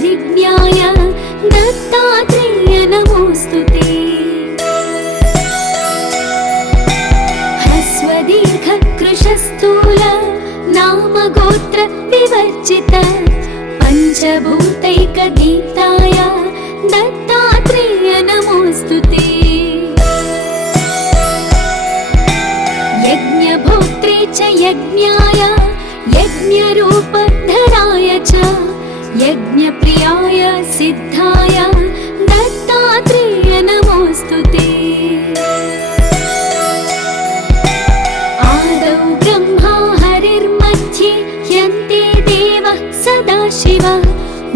परिज्ञाय दत्तात्रेय नमोऽस्तुते। ह्रस्वदीर्घ कृशस्थूल नाम गोत्र विवर्जित पंचभूतैकदीप्ताय दत्तात्रेय नमोऽस्तुते। यज्ञभोक्त्रे च यज्ञाय यज्ञरूपधराय च यज्ञप्रियाय सिद्धाय दत्तात्रेय नमोऽस्तुते। आदौ ब्रह्मा हरिर्मध्ये ह्यन्ते देवः सदाशिवः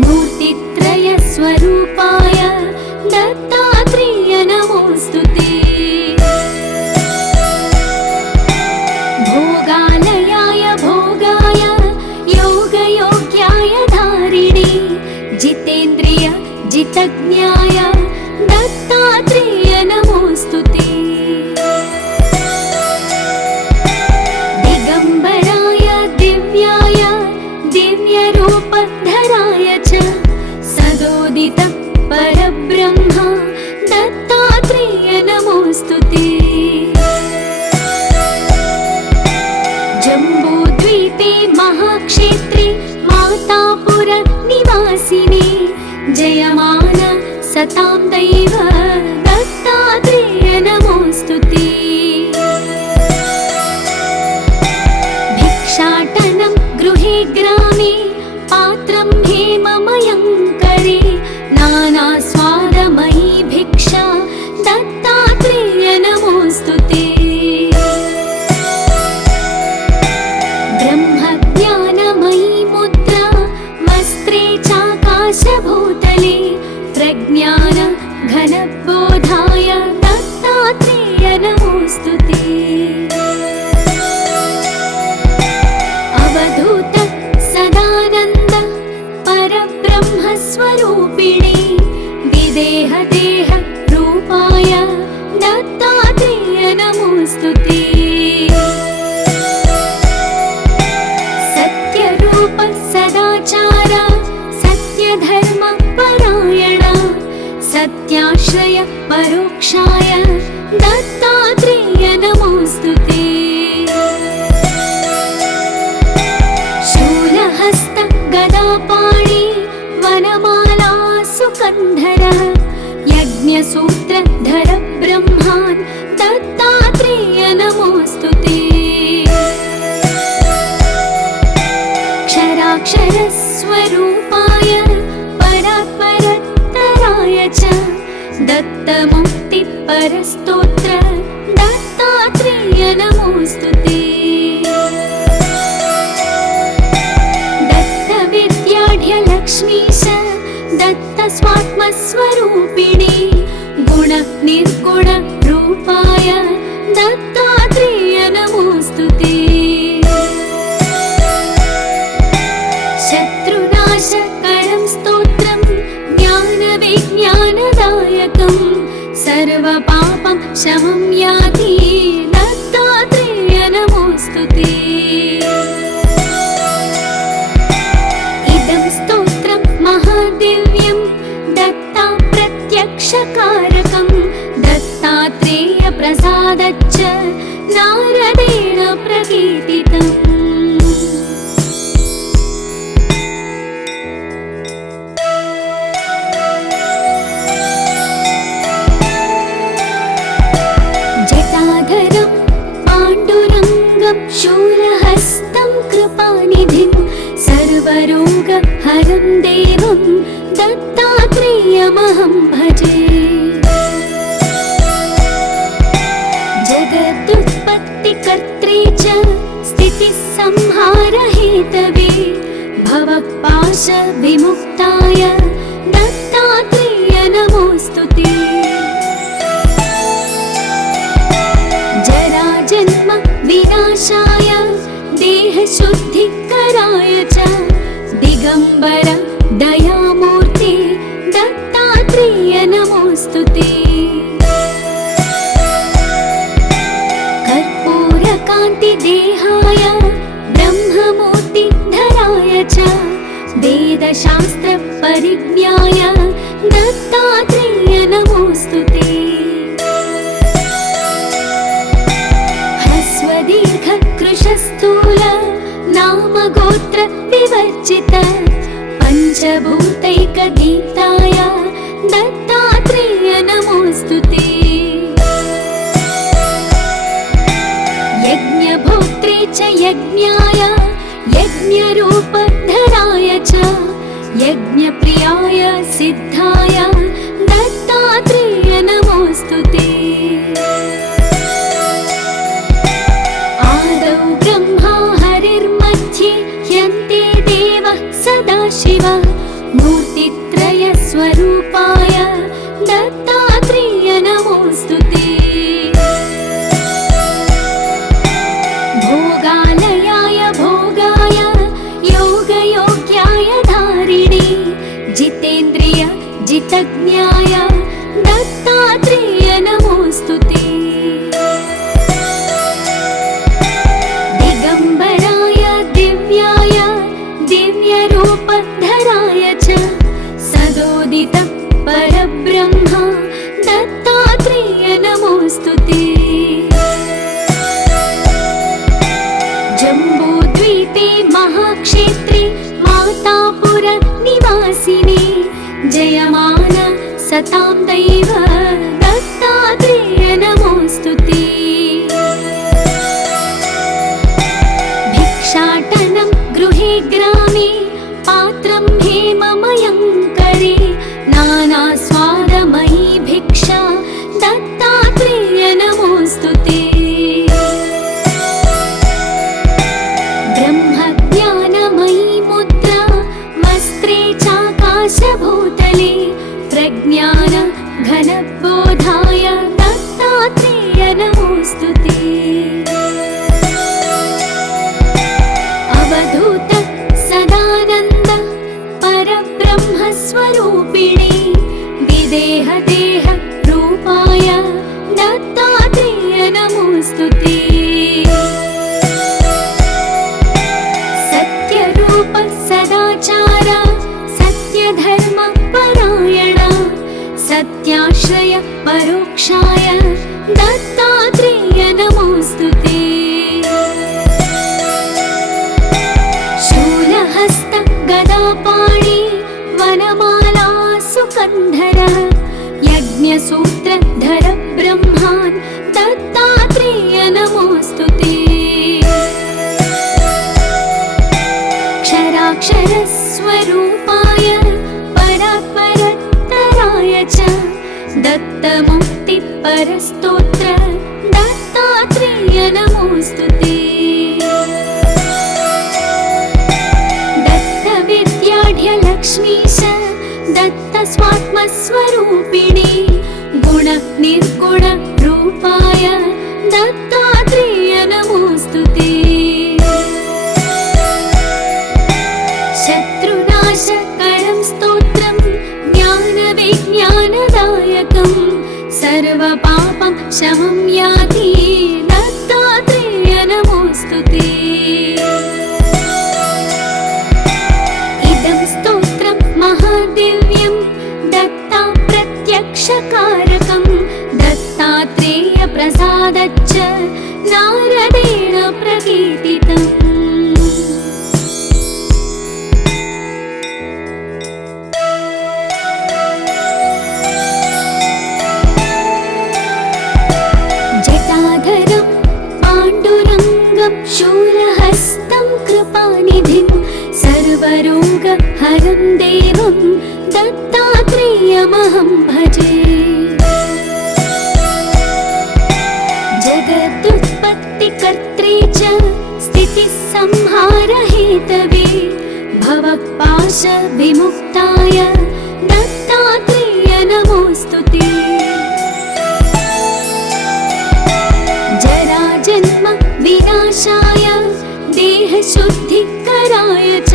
मूर्तित्रयस्वरूपाय दत्तात्रेय नमोऽस्तुते। भोगालयाय भोगाय योगयोग्याय धारिणे जितेन्द्रिय जितज्ञाय दत्तात्रेय नमोऽस्तुते। दिगम्बराय दिव्याय दिव्यरूपधराय च सदोदित परब्रह्म दत्तात्रेय नमोऽस्तुते। जम्बूद्वीपे महाक्षेत्रे मातापुर निवासिने जयमान सतां दैव दत्तात्रेय नमोऽस्तुते। भिक्षाटनं गृहे ग्रामे पात्रं हेममयं करे नानास्वादमयी भिक्षा दत्तात्रेय नमोऽस्तुते। ब्रह्मज्ञानमयी मुद्रा वस्त्रे चाकाशभूतले प्रज्ञान घनबोधाय दत्तात्रेय नमोऽस्तुते। अवधूत सदानन्द परब्रह्मस्वरूपिणे विदेहदेह रूपाय दत्तात्रेय नमोऽस्तुते। सत्यरूप सदाचार सत्यधर्म परायण सत्याश्रय परोक्षाय दत्तात्रेय नमोऽस्तुते। शूलहस्त गदापाणि वनमाला सुकन्धर यज्ञसूत्रधर ब्रह्मान् दत्तात्रेय नमोऽस्तुते। क्षराक्षरस्वरूपाय परात्परतराय च दत्तमुक्तिपरस्तोत्र दत्तात्रेय नमोऽस्तुते। दत्तविद्याढ्यलक्ष्मीश दत्तस्वात्मस्वरूपिणे गुणनिर्गुण रूपाय दत्तात्रेय नमोऽस्तुते। शत्रुनाशकरं स्तोत्रं ज्ञानविज्ञानदायकं सर्वपापं शमं याति दत्तात्रेय नमोऽस्तुते। इदं स्तोत्रं महादिव्यं दत्ता प्रत्यक्षकारकं दत्तात्रेय प्रसादच्च नारदेण प्रकीर्तितम्। जटाधरं पाण्डुरङ्गं शूलहस्तं कृपानिधिं सर्वरोगहरं देवं दत्तात्रेयमहं भजे। जगदुत्पत्तिकर्त्रे च स्थितिसंहारहेतवे भवपाशविमुक्ताय दत्तात्रेय नमोऽस्तुते। जराजन्म विनाशाय देहशुद्धिकराय च दिगम्बर दयामूर्ते दत्तात्रेय नमोऽस्तुते। कर्पूरकान्तिदेहाय ब्रह्ममूर्तिधराय च वेदशास्त्रपरि सर्वभूतैकदीप्ताय दत्तात्रेय नमोऽस्तुते। यज्ञभोक्त्रे च यज्ञाय यज्ञरूपधराय च यज्ञप्रियाय सिद्धाय दत्तात्रेय नमोऽस्तुते। आदौ ब्रह्मा हरिर्मध्ये ह्यन्ते देवः सदाशिवः मूर्तित्रयस्वरूपाय दत्तात्रेय नमोऽस्तुते। भोगालयाय भोगाय योगयोग्याय धारिणे जितेन्द्रिय जितज्ञाय दत्तात्रेय नमोऽस्तुते। दिगम्बराय दिव्याय दिव्यरूपधराय च सदोदित परब्रह्म दत्तात्रेय नमोऽस्तुते। जम्बूद्वीपे महाक्षेत्रे मातापुर निवासिने जयमान सतां दैव दत्तात्रेय नमोऽस्तुते। भिक्षाटनं गृहे ग्रामे पात्रं हेममयं करे नानास्वादमयी भिक्षा दत्तात्रेय नमोऽस्तुते। ब्रह्मज्ञानमयी मुद्रा वस्त्रे चाकाशभूतले प्रज्ञान घनबोधाय दत्तात्रेय नमोऽस्तुते। अवधूत सदानन्द परब्रह्मस्वरूपिणे विदेहदेह रूपाय दत्तात्रेय नमोऽस्तुते। सत्यरूप सदाचार सत्यधर्म परायण सत्याश्रय परोक्षाय दत्तात्रेय नमोऽस्तुते। शूलहस्त गदापाणि वनमाला सुकन्धर यज्ञसूत्रधर ब्रह्मान् दत्तात्रेय नमोऽस्तुते। क्षराक्षरस्वरूपाय परात्परतराय च दत्तमुक्तिपरस्तोत्र दत्तात्रेय नमोऽस्तुते। दत्तविद्याढ्यलक्ष्मीश दत्तस्वात्मस्वरूपिणे गुणनिर्गुण रूपाय दत्तात्रेय नमोऽस्तुते। शत्रुनाशकरं स्तोत्रं ज्ञानविज्ञानदायकं सर्वपापं शमं याति दत्तात्रेय नमोऽस्तुते। इदं स्तोत्रं महादिव्यं दत्ता प्रत्यक्षकारकं दत्तात्रेय प्रसादच्च नारदेण प्रकीर्तितम्। जटाधरं पाण्डुरङ्गं शूलहस्तं कृपानिधिं सर्वरोगहरं देवं दत्तात्रेयमहं भजे। जगदुत्पत्तिकर्त्रे च स्थितिसंहारहेतवे भवपाशविमुक्ताय दत्तात्रेय नमोऽस्तुते। जराजन्म विनाशाय देहशुद्धिकराय च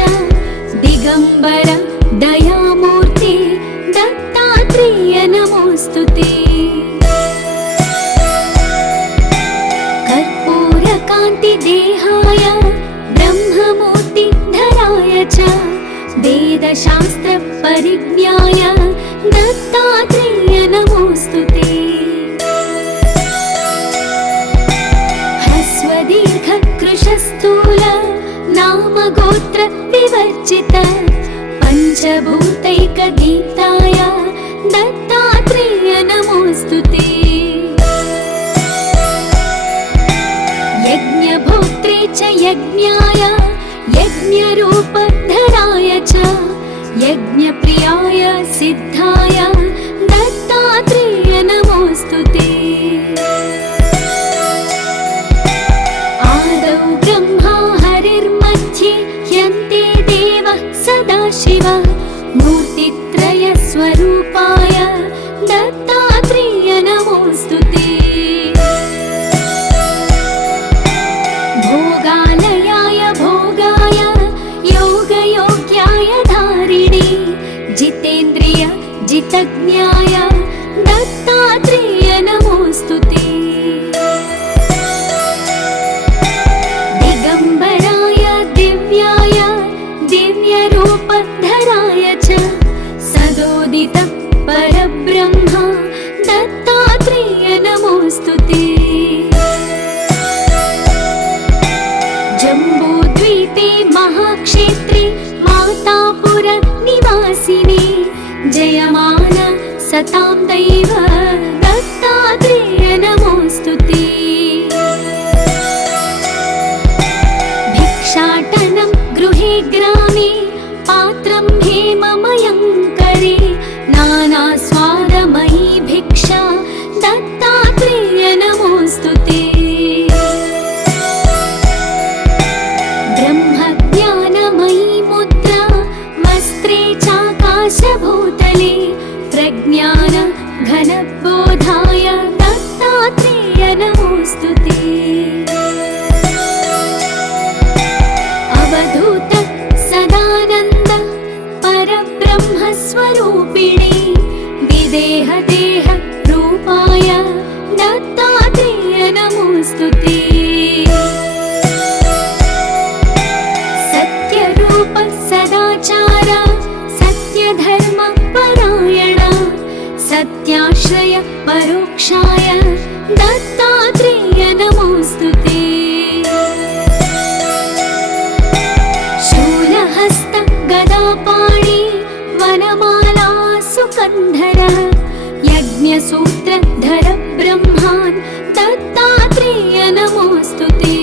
दिगम्बर दयामूर्ते दत्तात्रेय नमोऽस्तुते। कर्पूरकान्तिदेहाय ब्रह्ममूर्तिधराय च वेदशास्त्रपरिज्ञाय दत्तात्रेय नमोऽस्तुते। स्थूल नाम गोत्र विवर्जित पंचभूत सर्वभूतैकदीप्ताय दत्तात्रेय नमोऽस्तुते। यज्ञभोक्त्रे च यज्ञाय यज्ञरूपधराय च यज्ञप्रियाय सिद्धाय दत्तात्रेय नमोऽस्तुते। आदौ ब्रह्मा हरिर्मध्ये ह्यन्ते देवः सदाशिवः मूर्तित्रयस्वरूपाय दत्तात्रेय नमोऽस्तुते। भोगालयाय भोगाय योगयोग्याय धारिणे जितेन्द्रिय जितज्ञाय दत्तात्रेय नमोऽस्तुते। दिगम्बराय दिव्याय दिव्यरूपधराय च सदोदित परब्रह्म दत्तात्रेय नमोऽस्तुते। जम्बूद्वीपे महाक्षेत्रे मातापुर निवासिने जयमान सतां दैव दत्तात्रेय नमोऽस्तुते। भिक्षाटनं गृहे ग्रामे पात्रं हेममयं करे नानास्वादमयी भिक्षा दत्तात्रेय नमोऽस्तुते। ब्रह्मज्ञानमयी मुद्रा वस्त्रे चाकाशभूतले प्रज्ञान घनबोधाय दत्तात्रेय नमोऽस्तुते। अवधूत सदानन्द परब्रह्मस्वरूपिणे विदेहदेह रूपाय दत्तात्रेय नमोऽस्तुते। सत्यरूप सदाचार सत्यधर्म परायण सत्याश्रय परोक्षाय दत्तात्रेय नमोऽस्तुते। शूलहस्त गदापाणि वनमाला सुकन्धर यज्ञसूत्रधर ब्रह्मान् दत्तात्रेय नमोऽस्तुते।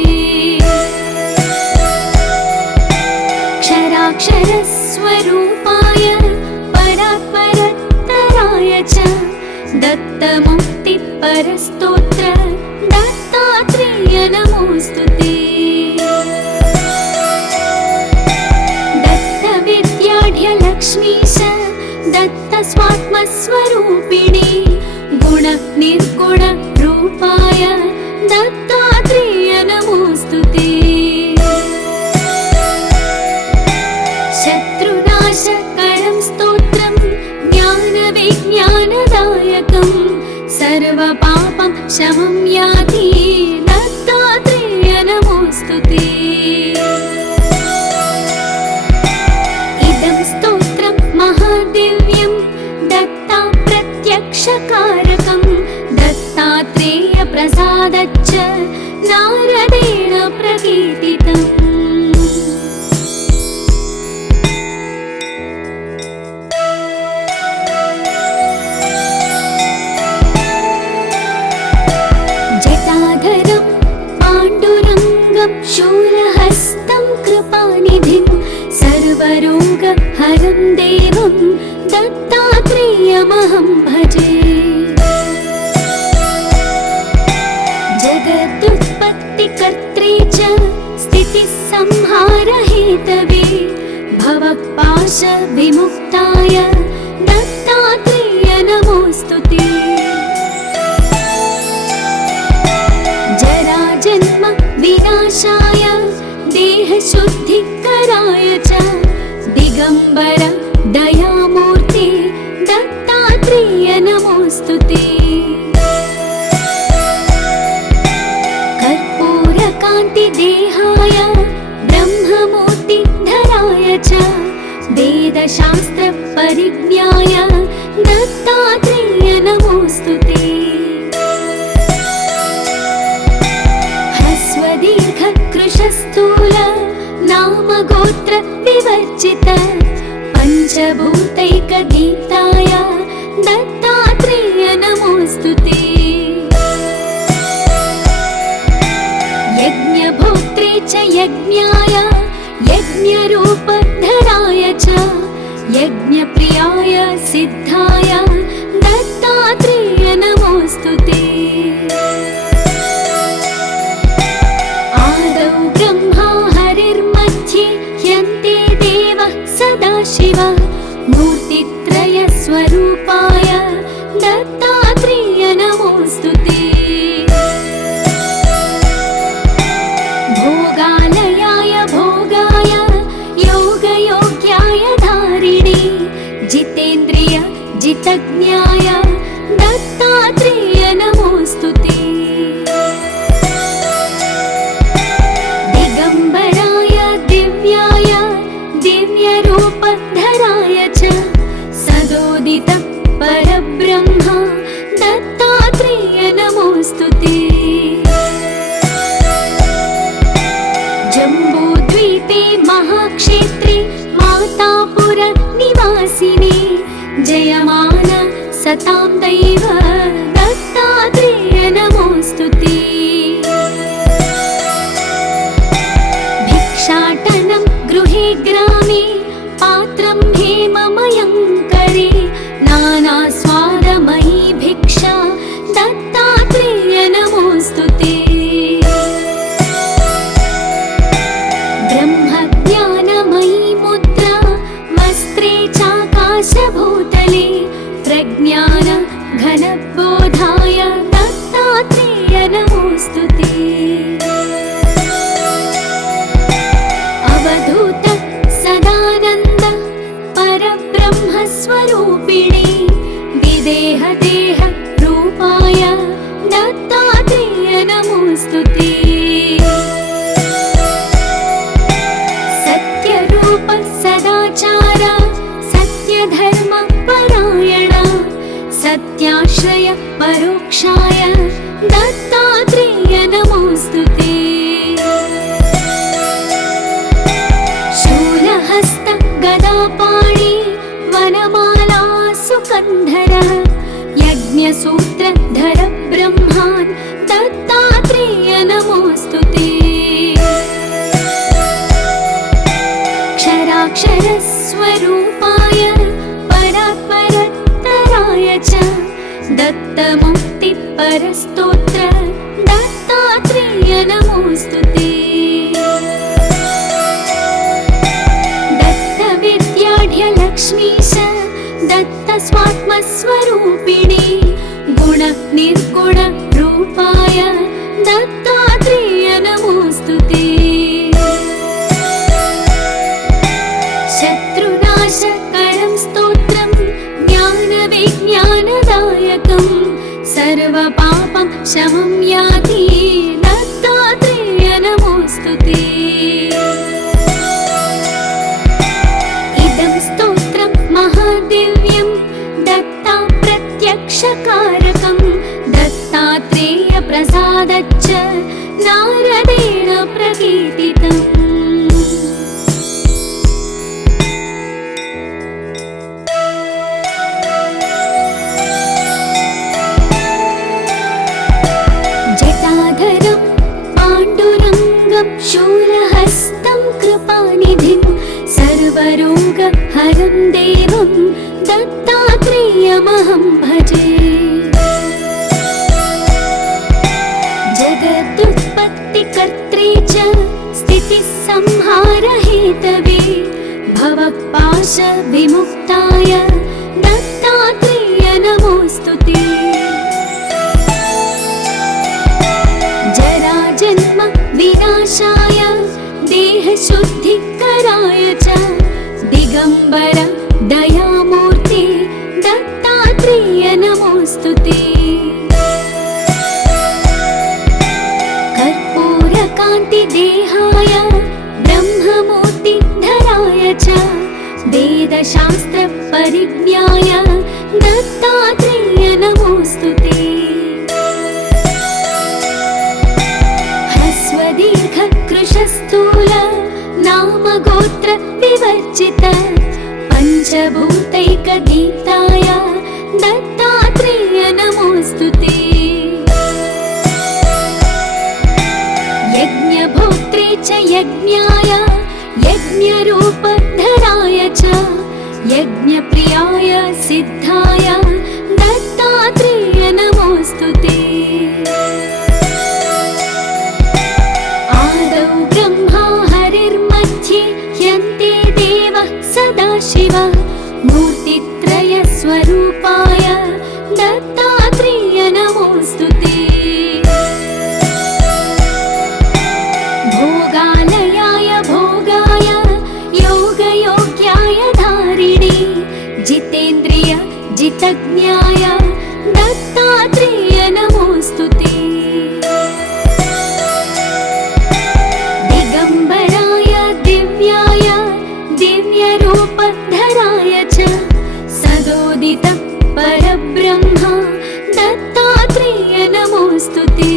क्षराक्षरस्वरूपाय परात्परतराय च दत्तमुक्तिपरस्तोत्र दत्तात्रेय नमोऽस्तुते। दत्तविद्याढ्यलक्ष्मीश दत्तस्वात्मस्वरूपिणे गुणनिर्गुण रूपाय दत्तात्रेय नमोऽस्तुते। शत्रुनाशकरं स्तोत्रं ज्ञानविज्ञानदायकं सर्वपापं शमं याति दत्तात्रेय नमोऽस्तुते। इदं स्तोत्रं महादिव्यं दत्ता प्रत्यक्षकारकं दत्तात्रेय प्रसादच्च नारदेण प्रकीर्तितम्। जटाधरं पाण्डुरङ्गं शूलहस्तं कृपानिधिं सर्वरोगहरं देवं दत्तात्रेयमहं भजे। जगदुत्पत्तिकर्त्रे च स्थितिसंहारहेतवे भवपाशविमुक्ताय दत्तात्रेय नमोऽस्तुते। जराजन्म विनाशाय देहशुद्धिकराय च दिगम्बर दयामूर्ते दत्तात्रेय नमोऽस्तुते। कर्पूरकान्तिदेहाय ब्रह्ममूर्तिधराय च वेदशास्त्रपरिज्ञाय दत्तात्रेय नमोऽस्तुते। ह्रस्वदीर्घकृशस्थूल नामगोत्र विवर्जित सर्वभूतैकगीताय दत्तात्रेय नमोऽस्तुते। यज्ञभोक्त्रे च यज्ञाय यज्ञरूपधराय च यज्ञप्रियाय सिद्धाय दत्तात्रेय नमोऽस्तुते। आदौ ब्रह्मा हरिर्मध्ये ह्यन्ते देवः सदाशिवः मूर्तित्रयस्वरूपाय दत्तात्रेय नमोऽस्तुते। भोगालयाय भोगाय योगयोग्याय धारिणे जितेन्द्रिय जितज्ञाय दत्तात्रेय नमोऽस्तुते। दिगम्बराय दिव्याय दिव्यरूपधराय च सदोदित परब्रह्म दत्तात्रेय नमोऽस्तुते। जम्बूद्वीपे महाक्षेत्रे मातापुर निवासिने जयमान सतां दैव दत्तात्रेय नमोऽस्तुते। भिक्षाटनं गृहे ग्रामे पात्रं हेममयं करे नानास्वादमयी भिक्षा दत्तात्रेय नमोऽस्तुते। ब्रह्मज्ञानमयी मुद्रा वस्त्रे चाकाशभूतले प्रज्ञान घनबोधाय दत्तात्रेय नमोऽस्तुते। अवधूत सदानन्द परब्रह्मस्वरूपिणे विदेहदेह रूपाय दत्तात्रेय नमोऽस्तुते। सत्यरूप सदाचार सत्यधर्म परायण सत्याश्रय परोक्षाय दत्तात्रेय नमोऽस्तुते। शूलहस्त गदापाणि वनमाला सुकन्धर यज्ञसूत्रधर ब्रह्मान् दत्तात्रेय नमोऽस्तुते। क्षराक्षरस्वरूपाय परात्परतराय च दत्तमुक्तिपरस्तोत्र दत्तात्रेय नमोऽस्तुते। दत्तविद्याढ्यलक्ष्मीश दत्तस्वात्मस्वरूपिणे गुणनिर्गुण रूपाय दत्तात्रेय नमोऽस्तुते। शत्रुनाशकरं स्तोत्रं ज्ञानविज्ञानदायकं सर्वपापं शमं याति दत्तात्रेय नमोऽस्तुते। इदं स्तोत्रं महादिव्यं दत्ता प्रत्यक्षकारकं दत्तात्रेय प्रसादच्च नारदेण प्रकीर्तितम्। जटाधरं पाण्डुरङ्गं शूलहस्तं कृपानिधिं सर्वरोगहरं देवं दत्तात्रेयमहं भजे। जगदुत्पत्तिकर्त्रे च स्थितिसंहारहेतवे भवपाशविमुक्ताय दत्तात्रेय नमोऽस्तुते। जराजन्म विनाशाय देहशुद्धिकराय च दिगम्बर दयामूर्ते दत्तात्रेय नमोऽस्तुते। कर्पूरकान्तिदेहाय ब्रह्ममूर्तिधराय च वेदशास्त्रपरिज्ञाय दत्तात्रेय नमोऽस्तुते। ह्रस्वदीर्घकृशस्थूल नामगोत्र विवर्जित दीप्ताय दत्तात्रेय नमोऽस्तुते। यज्ञभोक्त्रे च यज्ञाय यज्ञरूपधराय च यज्ञप्रियाय सिद्धाय दत्तात्रेय नमोऽस्तुते। आदौ ब्रह्मा हरिर्मध्ये ह्यन्ते देवः सदाशिवः मूर्तित्रयस्वरूपाय दत्तात्रेय नमोऽस्तुते। भोगालयाय भोगाय योगयोग्याय धारिणे जितेन्द्रिय जितज्ञाय दत्तात्रेय नमोऽस्तुते। दिगम्बराय दिव्याय दिव्यरूपधराय च सदोदित परब्रह्म दत्तात्रेय नमोऽस्तुते।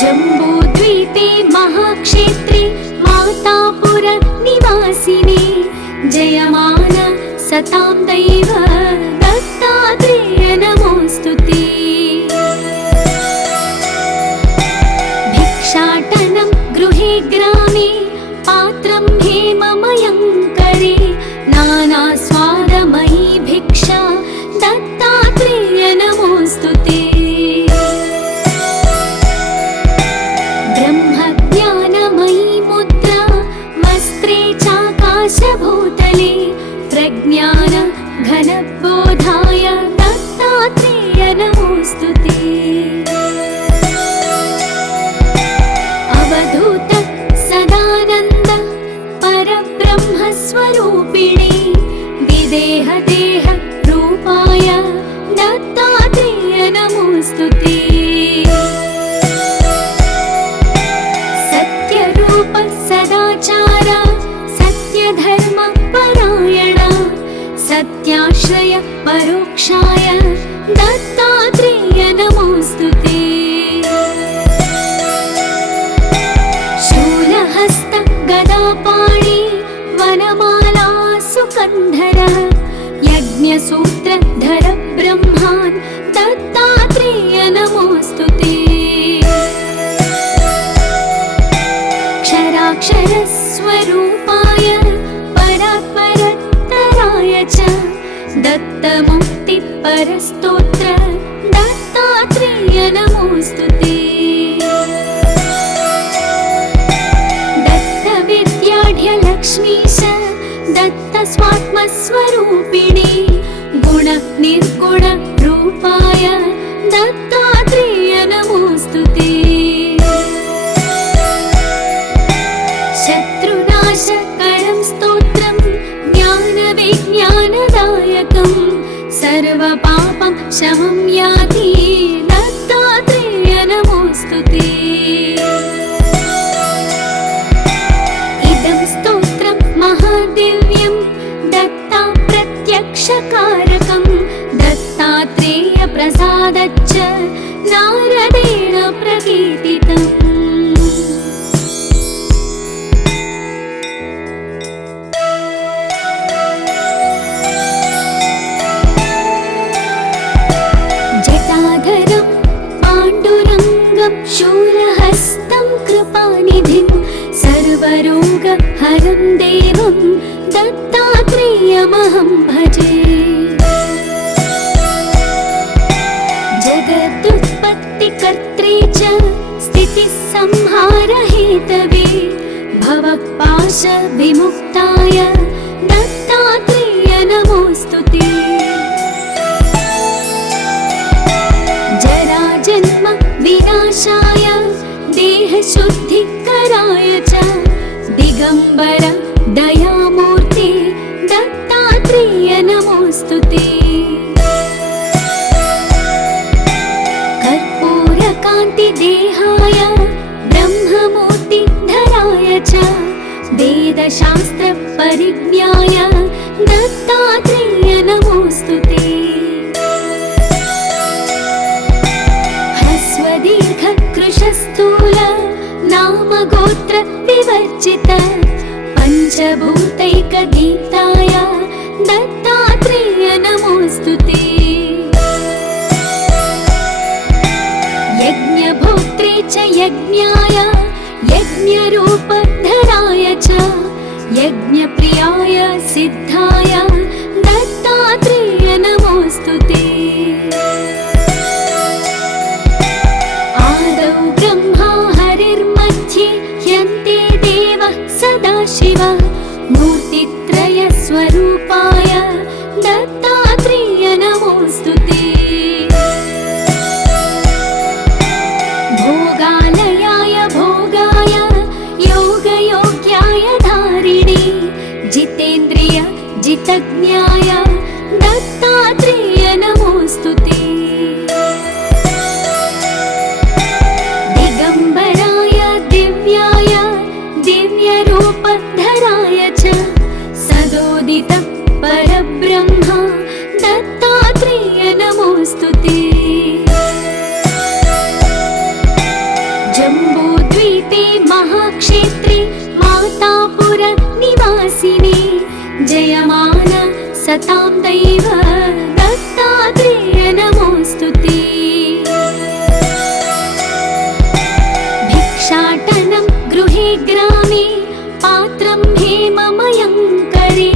जम्बूद्वीपे महाक्षेत्रे मातापुर निवासिने जयमान सतां दैव दत्तात्रेय नमोऽस्तुते। भिक्षाटनं गृहे ग्रामे पात्रं हेममयं करे नानास्वादमयी भिक्षा दत्तात्रेय नमोऽस्तुते। ब्रह्मज्ञानमयी मुद्रा वस्त्रे चाकाशभूतले प्रज्ञान घनबोधाय दत्तात्रेय नमोऽस्तुते। अवधूत सदानन्द परब्रह्मस्वरूपिणे विदेहदेह रूपाय दत्तात्रेय नमोऽस्तुते। सत्यरूप सदाचार सत्यधर्म परायण सत्याश्रय परोक्षाय दत्तात्रेय नमोऽस्तुते। शूलहस्त गदापाणि वनमाला सुकन्धर यज्ञसूत्रधर ब्रह्मान् दत्तात्रेय नमोऽस्तुते। क्षराक्षरस्वरूपाय परात्परतराय च दत्तमुक्तिपरस्तोत्र दत्तात्रेय नमोऽस्तुते। दत्तविद्याढ्यलक्ष्मीश दत्तस्वात्मस्वरूपिणे गुणनिर्गुण रूपाय दत्तात्रेय नमोऽस्तुते। शत्रुनाशकरं स्तोत्रं ज्ञानविज्ञानदायकं सर्वपापं शमं याति दत्तात्रेय नमोऽस्तुते। इदं स्तोत्रं महादिव्यं दत्ता प्रत्यक्षकारकं दत्तात्रेय प्रसादच्च नारदेण प्रकीर्तितम्। जटाधरं पाण्डुरङ्गं शूलहस्तं कृपानिधिं सर्वरोगहरं देवं दत्तात्रेयमहं भजे। जगदुत्पत्तिकर्त्रे च स्थितिसंहारहेतवे भवपाशविमुक्ताय दत्तात्रेय नमोऽस्तुते। जराजन्म विनाशाय देहशुद्धिकराय च दिगम्बर दयामूर्ते सिद्धाय दत्तात्रेय नमोऽस्तु ते। आदौ ब्रह्मा हरिर्मध्ये यन्ते देवः सदाशिवः मूर्तित्रयस्वरूपाय दत्तात्रेय नमोऽस्तु ते। भोगालयाय भोगाय योगयोग्याय धारिणे जितेन्द्रिय जितज्ञाय दत्तात्रेय नमोऽस्तु ते। दिगम्बराय दिव्याय दिव्यरूपधराय च सदोदित परब्रह्म दत्तात्रेय नमोऽस्तु ते। जम्बूद्वीपे महाक्षेत्रे मातापुर निवासिने जयमान सतां दैव दत्तात्रेय नमोऽस्तु ते। भिक्षाटनं गृहे ग्रामे पात्रं हेममयं करे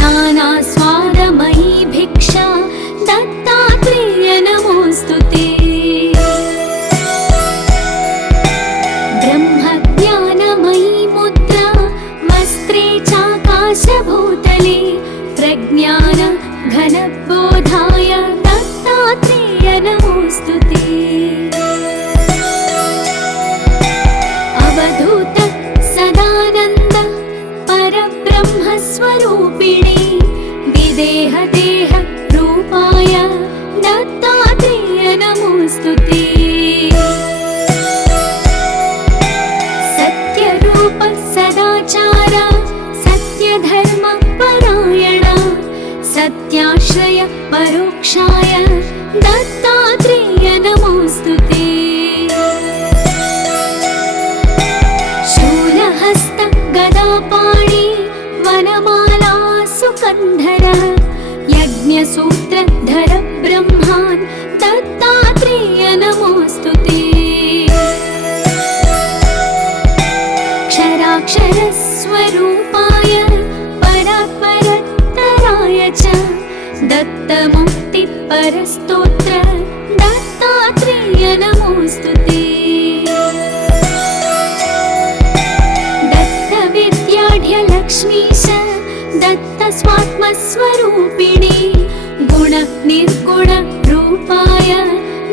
नानास्वादमयी भिक्षा दत्तात्रेय नमोऽस्तु ते। ब्रह्मज्ञानमयी मुद्रा वस्त्रे चाकाशभूतले प्रज्ञान घनबोधाय दत्तात्रेय नमोऽस्तु ते। अवधूत सदानन्द परब्रह्मस्वरूपिणे विदेहदेह रूपाय दत्तात्रेय नमोऽस्तु ते। सत्यरूप सदाचार सत्यधर्म परायण सत्याश्रय परोक्षाय दत्तात्रेय नमोऽस्तु ते। शूलहस्त गदापाणि वनमाला सुकन्धर यज्ञसूत्रधर ब्रह्मान् दत्तात्रेय नमोऽस्तु ते। क्षराक्षरस्वरूपाय परात्परतराय च दत्तमुक्तिपरस्तोत्र दत्तात्रेय नमोऽस्तु ते। दत्तविद्याढ्यलक्ष्मीश दत्तस्वात्मस्वरूपिणे गुणनिर्गुण रूपाय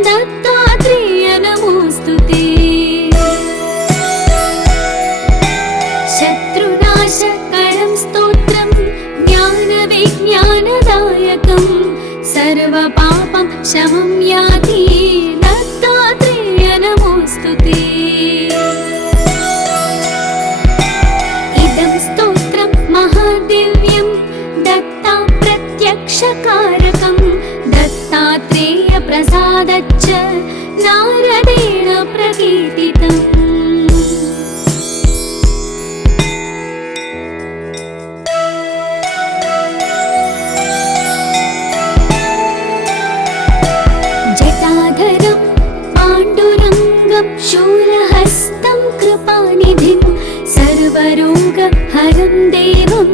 दत्तात्रेय नमोऽस्तु ते। शत्रुनाशकरं स्तोत्रं ज्ञानविज्ञानदायकं सर्वपापं शमं याति दत्तात्रेय नमोऽस्तु ते। इदं स्तोत्रं महादिव्यं दत्ता प्रत्यक्षकारकं दत्तात्रेय प्रसादच्च नारदेण प्रकीर्तितम्। जटाधरं पाण्डुरङ्गं शूलहस्तं कृपानिधिं सर्वरोगहरं देवं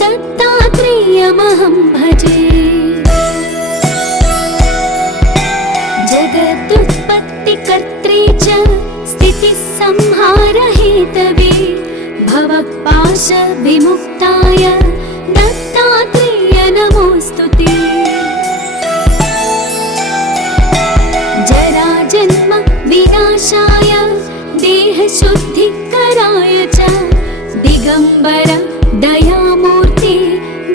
दत्तात्रेयमहं भजे। जगदुत्पत्तिकर्त्रे च स्थितिसंहारहेतवे भवपाशविमुक्ताय दत्तात्रेय नमोऽस्तु ते। जराजन्म विनाशाय देहशुद्धिकराय च दिगम्बर दयामूर्ते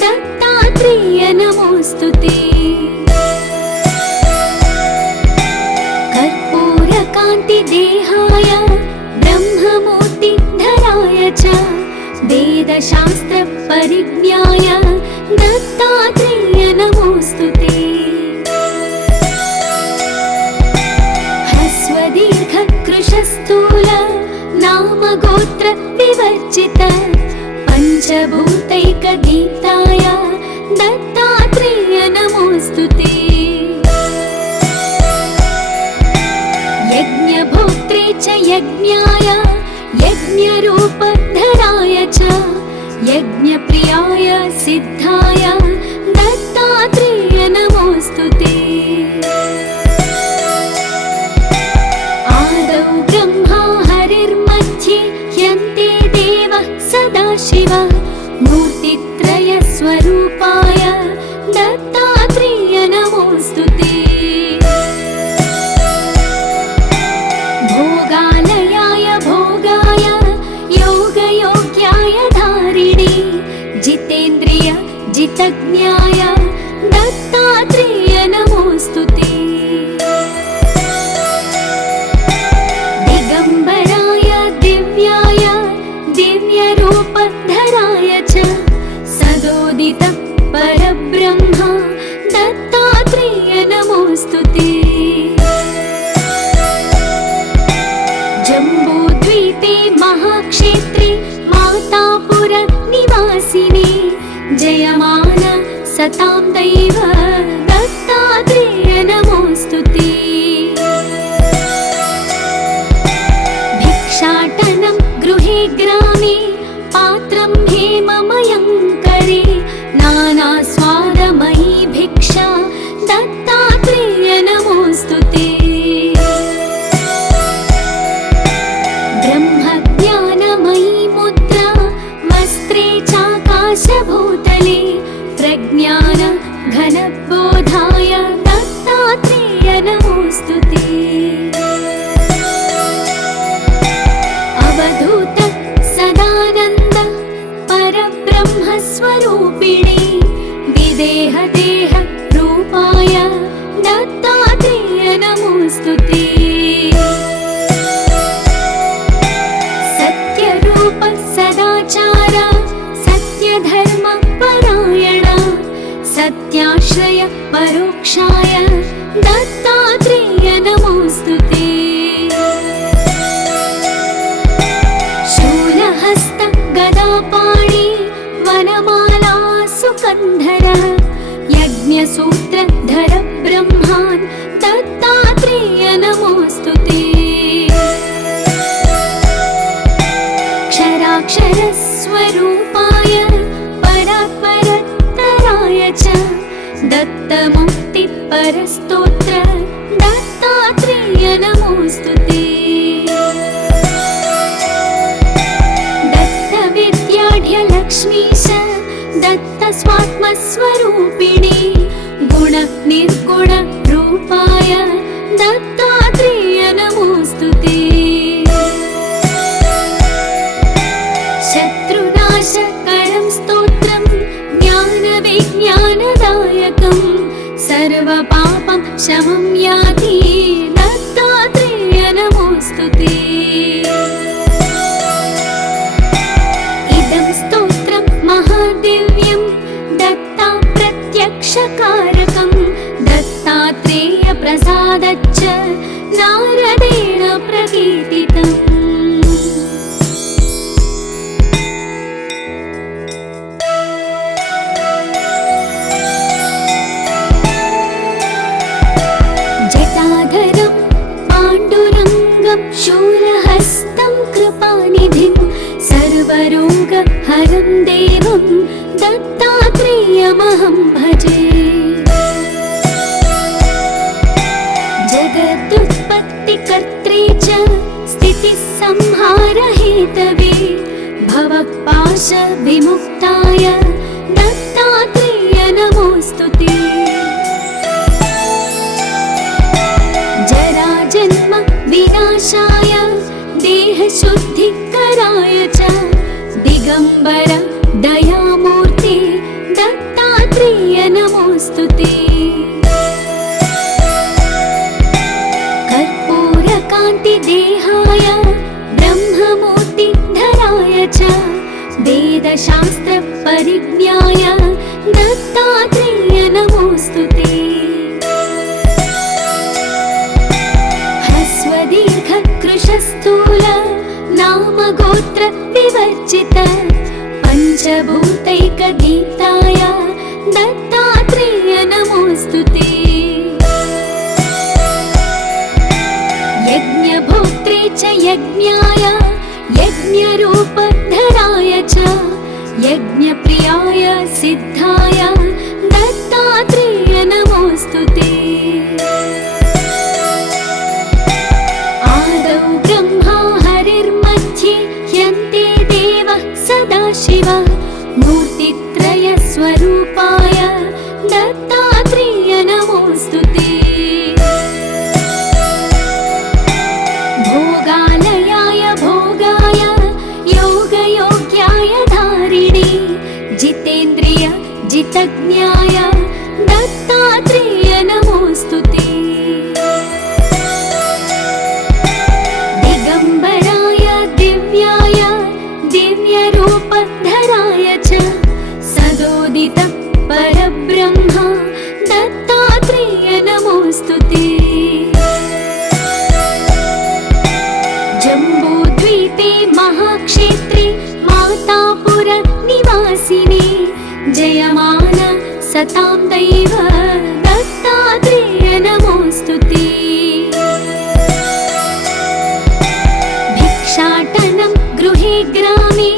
दत्तात्रेय नमोऽस्तु ते। कर्पूरकान्तिदेहाय ब्रह्ममूर्तिधराय च वेदशास्त्रपरिज्ञाय दत्तात्रेय नमोऽस्तु ते। ह्रस्वदीर्घकृशस्थूल नामगोत्र विवर्जित पञ्चभूतैकदीप्ताय दत्तात्रेय नमोऽस्तु ते। यज्ञभोक्त्रे च यज्ञाय यज्ञरूपधराय च यज्ञप्रियाय सिद्धाय दत्तात्रेय नमोऽस्तु ते। आदौ ब्रह्मा हरिर्मध्ये ह्यन्ते देवः सदाशिवः मूर्तित्रयस्वरूपाय दत्तात्रेय नमोऽस्तु ते। भोगालयाय भोगाय योगयोग्याय धारिणे जितेन्द्रिय जितज्ञाय दत्तात्रेय नमोऽस्तु ते। दिगम्बराय दिव्याय दिव्यरूपधराय च सदोदित परब्रह्म दत्तात्रेय नमोऽस्तु ते। जम्बूद्वीपे महाक्षेत्रे मातापुर निवासिने जयमान सतां दैव दत्तात्रेय नमोऽस्तु ते। भिक्षाटनं गृहे ग्रामे पात्रं हेममयं करे नानास्वादमयी भिक्षा दत्तात्रेय नमोऽस्तु ते। ब्रह्मज्ञानमयी मुद्रा वस्त्रे चाकाशभूतले प्रज्ञान घनबोधाय दत्तात्रेय नमोऽस्तु ते। अवधूत सदानन्द परब्रह्मस्वरूपिणे विदेहदेह रूपाय दत्तात्रेय नमोऽस्तु ते। सत्यरूप सदाचार सत्यधर्म परायण सत्याश्रय परोक्षाय दत्तात्रेय नमोऽस्तु ते। शूलहस्त गदापाणि वनमाला सुकन्धर यज्ञसूत्रधर ब्रह्मान् दत्तात्रेय नमोऽस्तु ते। क्षराक्षरस्वरूपाय परात्परतराय च दत्तमुक्तिपरस्तोत्र दत्तात्रेय नमोऽस्तु ते। दत्तविद्याढ्यलक्ष्मीश दत्तस्वात्मस्वरूपिणे गुण निर्गुण रूपाय दत्तात्रेय नमोऽस्तु ते। शत्रुनाशकरं स्तोत्रं ज्ञानविज्ञानदायकं सर्वपापं शमं याति दत्तात्रेय नमोऽस्तु ते। इदं स्तोत्रं महादिव्यं दत्ता प्रत्यक्षकारकं दत्तात्रेय प्रसादच्च नारदेण प्रकीर्तितम्। जटाधरं पाण्डुरङ्गं शूलहस्तं कृपानिधिं सर्वरोगहरं देवं दत्तात्रेयमहं भजे। जगदुत्पत्तिकर्त्रे च स्थितिसंहारहेतवे भवपाशविमुक्ताय दत्तात्रेय नमोऽस्तु ते। जराजन्म विनाशाय देहशुद्धिकराय च दिगम्बर दयामूर्ते दत्तात्रेय नमोऽस्तु ते। कर्पूरकान्तिदेहाय ब्रह्ममूर्तिधराय च वेदशास्त्रपरिज्ञाय स्वरूपाय दत्तात्रेय नमोऽस्तु ते। आदौ ब्रह्मा हरिर्मध्ये ह्यन्ते देवः सदाशिवः मूर्तित्रय स्वरूपाय दत्तात्रेय नमोऽस्तु ते। भोगालयाय भोगाय योगयोग्याय धारिणे जितेन्द्रिय जितज्ञाय दत्तात्रेय नमोऽस्तु ते। दिगम्बराय दिव्याय दिव्यरूपधराय च सदोदित परब्रह्म दत्तात्रेय नमोऽस्तु ते। जम्बूद्वीपे महाक्षेत्रे मातापुर निवासिने जयमान सतां दैव दत्तात्रेय नमोऽस्तु ते। भिक्षाटनं गृहे ग्रामे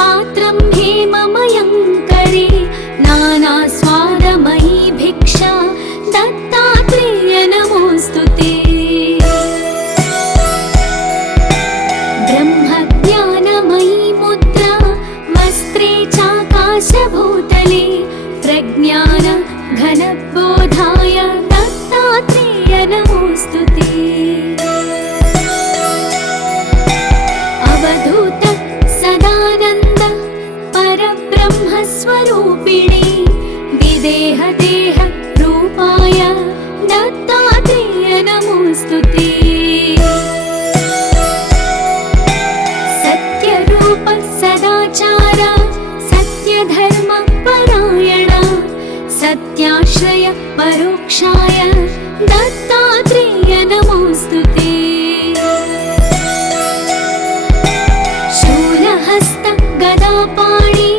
पात्रं हेममयं करे नानास्वादमयी भिक्षा दत्तात्रेय नमोऽस्तु ते। ब्रह्मज्ञानमयी मुद्रा वस्त्रे चाकाशभूतले प्रज्ञान घनबोधाय दत्तात्रेय नमोऽस्तु ते। अवधूत सदानन्द परब्रह्मस्वरूपिणे विदेहदेह रूपाय दत्तात्रेय नमोऽस्तु ते। सत्यरूप सदाचार सत्यधर्म परायण सत्याश्रय परोक्षाय दत्तात्रेय नमोऽस्तु ते। शूलहस्त गदापाणि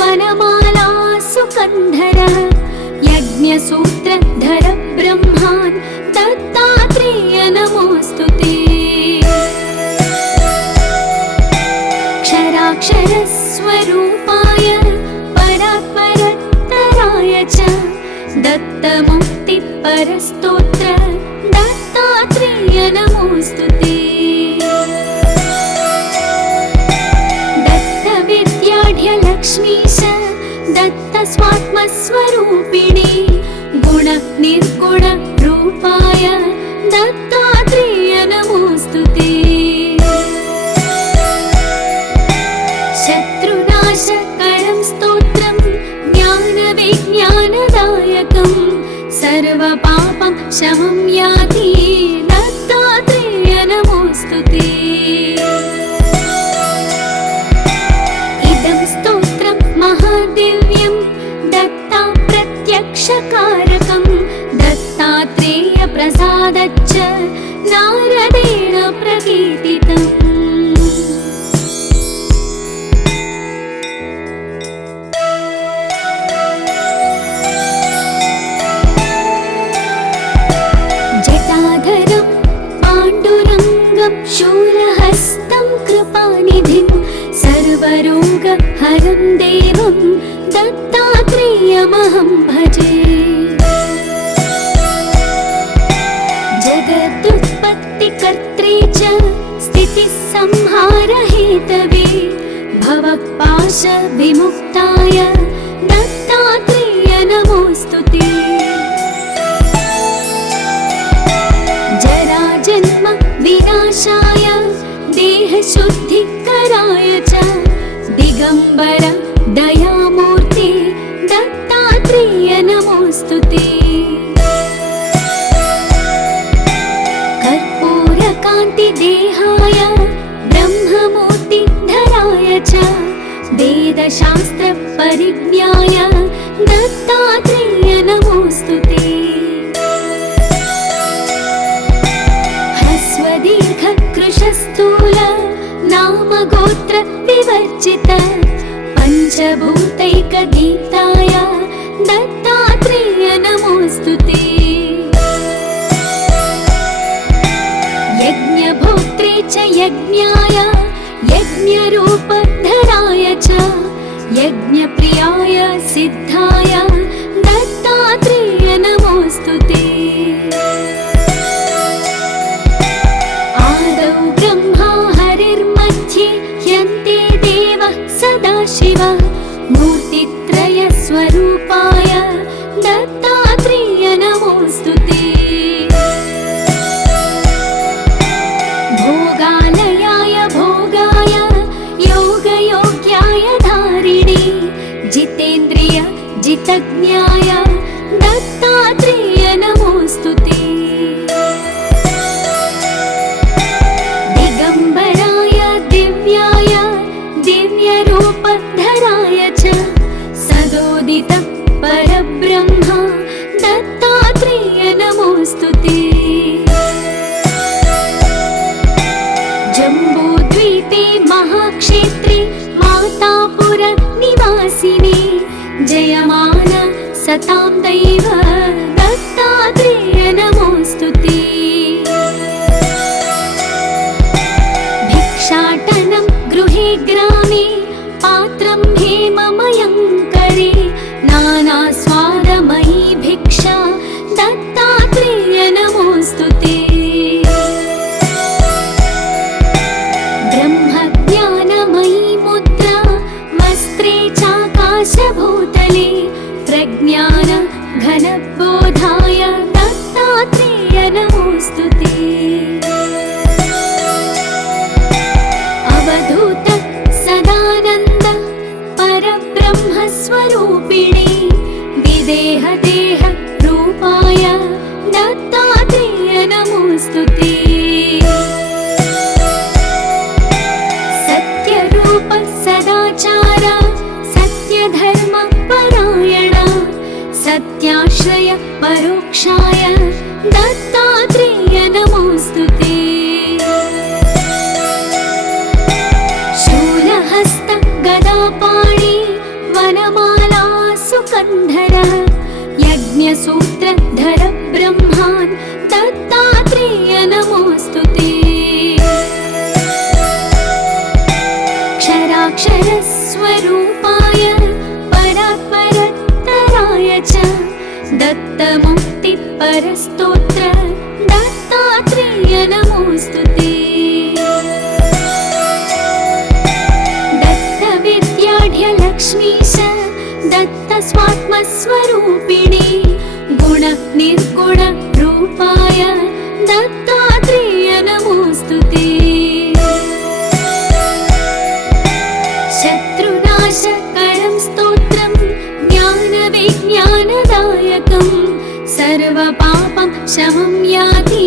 वनमाला सुकन्धर यज्ञसूत्रधर ब्रह्मान् दत्तात्रेय नमोऽस्तु ते। क्षराक्षरस्वरूपाय परात्परतराय च दत्तमुक्तिपरस्तोत्र दत्तात्रेय नमोऽस्तु ते। दत्तविद्याढ्यलक्ष्मीश दत्तस्वात्मस्वरूपिणे गुणनिर्गुण रूपाय दत्तात्रेय नमोऽस्तु ते। शत्रुनाशकरं स्तोत्रं ज्ञानविज्ञानदायकं सर्वपापं शमं याति दत्तात्रेय नमोऽस्तु ते। इदं स्तोत्रं महादिव्यं दत्ता प्रत्यक्षकारकं दत्तात्रेय प्रसादच्च नारदेण प्रकीर्तितम्। जटाधरं पाण्डुरङ्गं शूलहस्तं कृपानिधिं सर्वरोगहरं देवं दत्तात्रेयमहं भजे। जगदुत्पत्तिकर्त्रे च स्थितिसंहारहेतवे भवपाशविमुक्ताय दत्तात्रेय नमोऽस्तु ते। जराजन्म विनाशाय देहशुद्धिकराय च दिगम्बर दयामूर्ते दत्तात्रेय नमोऽस्तु ते। कर्पूरकान्तिदेहाय ब्रह्ममूर्तिधराय च वेदशास्त्रपरिज्ञाय दत्तात्रेय नमोऽस्तु ते। ह्रस्वदीर्घकृशस्थूल नामगोत्र विवर्जित पञ्चभूतैकगीताय दत्तात्रेय नमोऽस्तु ते। यज्ञभोक्त्रे च यज्ञाय यज्ञरूपधराय च यज्ञप्रियाय सिद्धाय दत्तात्रेय नमोऽस्तुते। आदौ ब्रह्मा हरिर्मध्ये यन्ते देवः सदाशिवः मूर्तित्रयस्वरूपाय दत्तात्रेय नमोऽस्तुते। भोगालयाय भोगाय योगयोग्याय धारिणे जितेन्द्रिय जितज्ञाय दत्तात्रेय नमोऽस्तुते। दिगम्बराय दिव्याय दिव्यरूपधराय च सदोदित परब्रह्म दत्तात्रेय नमोऽस्तुते। जम्बूद्वीपे महाक्षेत्रे मातापुर निवासिने जयमान सतां दैव दत्तात्रेय नमोऽस्तुते। भिक्षाटनं गृहे ग्रामे पात्रं हेममयं करे नानास्वादमयी भिक्षा दत्तात्रेय नमोऽस्तुते। ब्रह्मज्ञानमयी मुद्रा वस्त्रे चाकाशभूतले प्रज्ञान घनबोधाय दत्तात्रेय नमोऽस्तुते। अवधूत सदानन्द परब्रह्मस्वरूपिणे विदेहदेह रूपाय दत्तात्रेय नमोऽस्तुते। सत्यरूप सदाचार सत्यधर्म परायण सत्याश्रय परोक्षाय दत्तात्रेय नमोऽस्तुते। शूलहस्त गदापाणि वनमाला सुकन्धर यज्ञसूत्रधर ब्रह्मान् दत्तात्रेय नमोऽस्तुते। क्षराक्षरस्वरूपाय परात्परतराय च दत्तमुक्तिपरस्तोत्र दत्तात्रेय नमोऽस्तुते। दत्तविद्याढ्यलक्ष्मीश दत्तस्वात्मस्वरूपिणे गुण निर्गुण रूपाय दत्तात्रेय नमोऽस्तुते। शत्रुनाशकरं स्तोत्रं ज्ञानविज्ञानदायकं सर्वपापं शमं याति